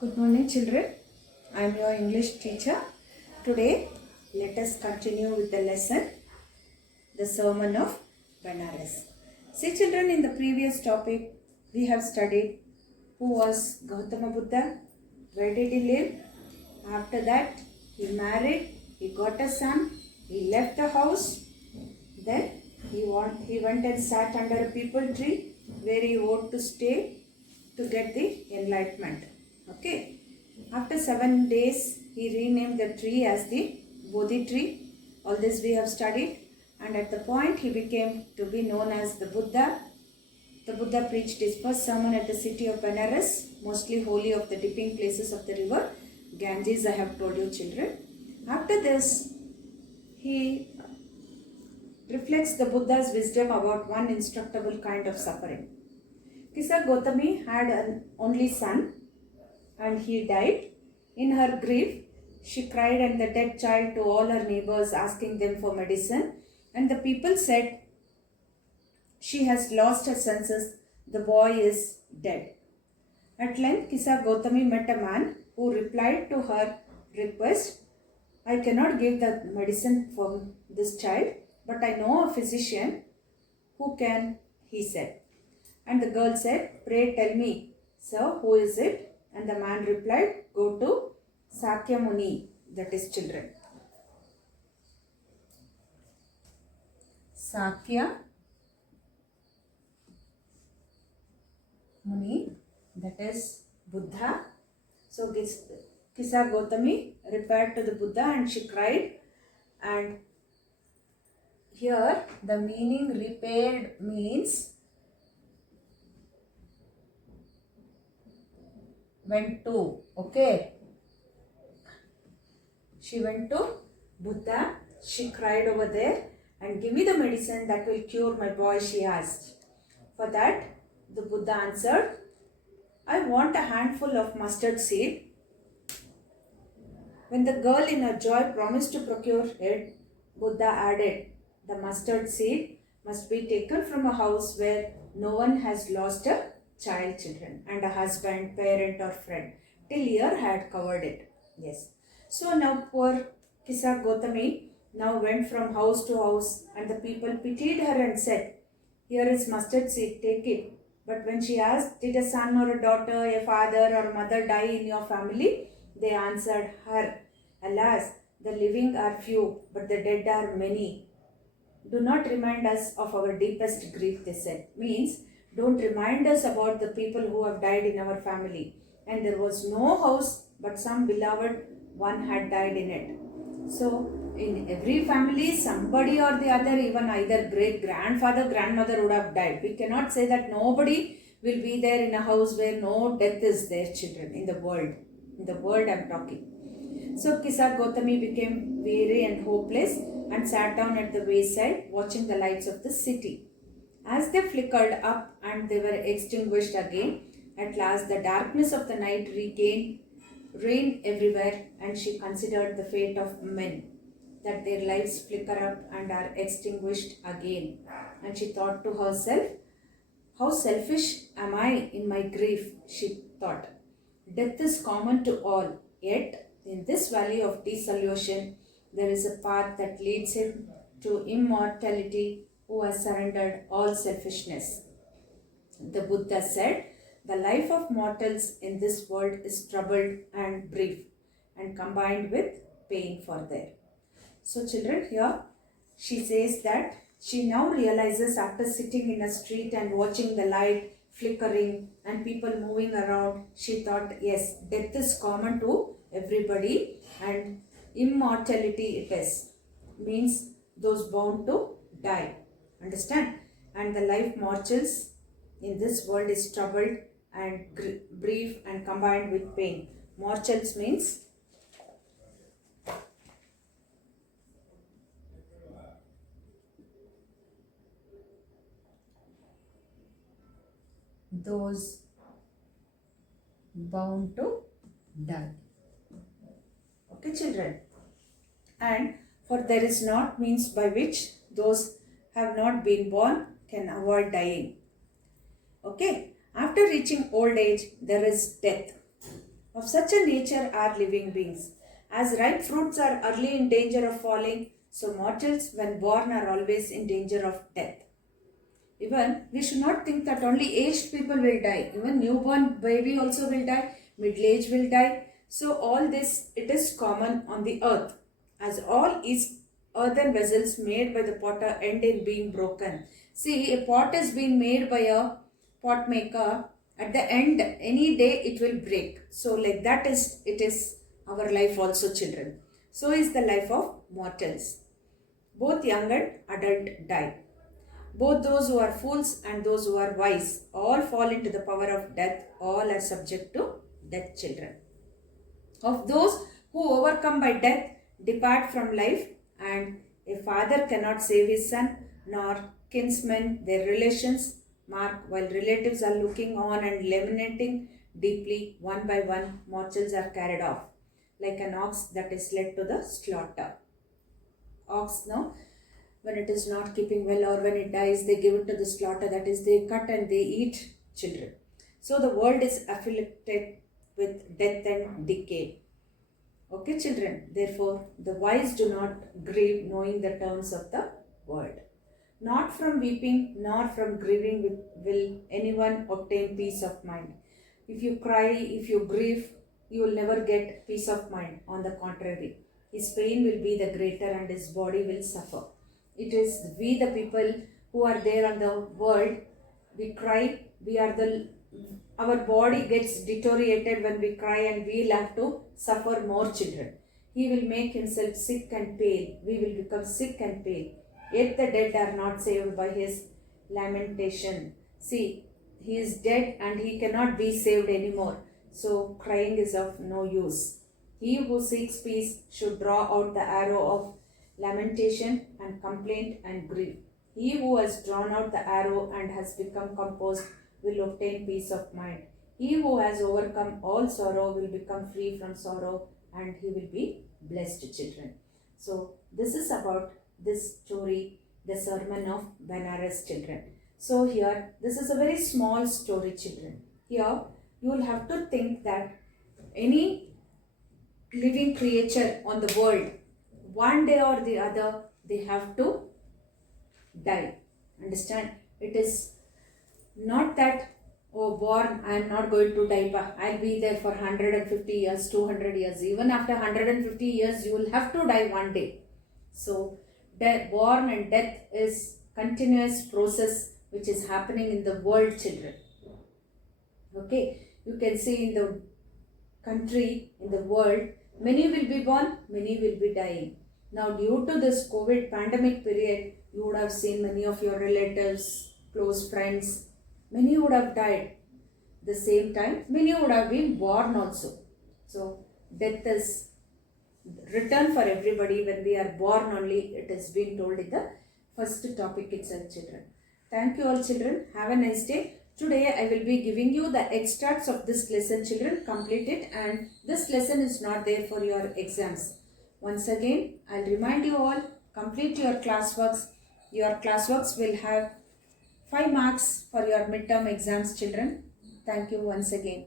Good morning, children. I am your English teacher. Today, let us continue with the lesson, the Sermon of Benares. See, children, in the previous topic, we have studied who was Gautama Buddha, where did he live. After that, he married, he got a son, he left the house, then he went and sat under a peepal tree where he ought to stay to get the enlightenment. Okay. After 7 days, he renamed the tree as the Bodhi tree. All this we have studied. And at the point, he became to be known as the Buddha. The Buddha preached his first sermon at the city of Benares, mostly holy of the dipping places of the river Ganges, I have told you, children. After this, he reflects the Buddha's wisdom about one instructable kind of suffering. Kisa Gautami had an only son and he died. In her grief, she cried and the dead child to all her neighbors, asking them for medicine. And the people said, "She has lost her senses, the boy is dead." At length, Kisa Gautami met a man who replied to her request, "I cannot give the medicine for this child, but I know a physician who can," he said. And the girl said, "Pray tell me, sir, who is it?" And the man replied, "Go to Sakya Muni," that is children. Sakya Muni, that is Buddha. So Kisa Gautami repaired to the Buddha and she cried. And here the meaning repaired means went to, okay. She went to Buddha, she cried over there, and "Give me the medicine that will cure my boy," she asked. For that, the Buddha answered, "I want a handful of mustard seed." When the girl in her joy promised to procure it, Buddha added, "The mustard seed must be taken from a house where no one has lost a child, children, and a husband, parent or friend, till year had covered it." Yes. So now poor Kisa Gautami now went from house to house, and the people pitied her and said, "Here is mustard seed, take it." But when she asked, "Did a son or a daughter, a father or mother die in your family?" they answered her, "Alas, the living are few, but the dead are many. Do not remind us of our deepest grief," they said. Means, don't remind us about the people who have died in our family. And there was no house, but some beloved one had died in it. So, in every family, somebody or the other, even either great grandfather, grandmother would have died. We cannot say that nobody will be there in a house where no death is there, children, in the world. In the world I am talking. So, Kisa Gautami became weary and hopeless and sat down at the wayside watching the lights of the city. As they flickered up and they were extinguished again, at last the darkness of the night reigned everywhere, and she considered the fate of men, that their lives flicker up and are extinguished again. And she thought to herself, "How selfish am I in my grief," she thought. "Death is common to all, yet in this valley of dissolution there is a path that leads him to immortality who has surrendered all selfishness." The Buddha said, "The life of mortals in this world is troubled and brief and combined with pain for there." So children, here she says that she now realizes, after sitting in a street and watching the light flickering and people moving around, she thought, yes, death is common to everybody and immortality it is. Means those bound to die. Understand? And the life mortals in this world is troubled and brief and combined with pain. Mortals means those bound to die. Okay, children. And for there is not means by which those have not been born can avoid dying. Okay. After reaching old age, there is death. Of such a nature are living beings. As ripe fruits are early in danger of falling, so mortals, when born, are always in danger of death. Even we should not think that only aged people will die. Even newborn baby also will die, middle age will die. So all this, it is common on the earth. As all is earthen vessels made by the potter end in being broken. See, a pot is being made by a pot maker. At the end, any day it will break. So like that is, it is our life also, children. So is the life of mortals. Both young and adult die. Both those who are fools and those who are wise all fall into the power of death. All are subject to death, children. Of those who overcome by death depart from life, and a father cannot save his son, nor kinsmen their relations. Mark, while relatives are looking on and lamenting deeply, one by one mortals are carried off, like an ox that is led to the slaughter. Ox, no? When it is not keeping well or when it dies, they give it to the slaughter, that is, they cut and they eat children. So the world is afflicted with death and decay. Okay, children, therefore the wise do not grieve, knowing the terms of the world. Not from weeping nor from grieving will anyone obtain peace of mind. If you cry, if you grieve, you will never get peace of mind. On the contrary, his pain will be the greater and his body will suffer. It is we, the people who are there on the world, we cry, our body gets deteriorated when we cry, and we'll have to suffer more, children. He will make himself sick and pale. We will become sick and pale. Yet the dead are not saved by his lamentation. See, he is dead and he cannot be saved anymore. So crying is of no use. He who seeks peace should draw out the arrow of lamentation and complaint and grief. He who has drawn out the arrow and has become composed will obtain peace of mind. He who has overcome all sorrow will become free from sorrow, and he will be blessed, children. So this is about this story, the sermon of Benares, children. So here, this is a very small story, children. Here, you will have to think that any living creature on the world, one day or the other, they have to die. Understand? It is not that, oh, born, I am not going to die, but I'll be there for 150 years, 200 years. Even after 150 years, you will have to die one day. So, born and death is continuous process which is happening in the world, children. Okay, you can see in the country, in the world, many will be born, many will be dying. Now, due to this COVID pandemic period, you would have seen many of your relatives, close friends, many would have died. The same time, many would have been born also. So, death is written for everybody. When we are born only, it is being told in the first topic itself, children. Thank you all, children. Have a nice day. Today I will be giving you the extracts of this lesson, children. Complete it, and this lesson is not there for your exams. Once again, I'll remind you all, complete your classworks. Your classworks will have 5 marks for your midterm exams, children. Thank you once again.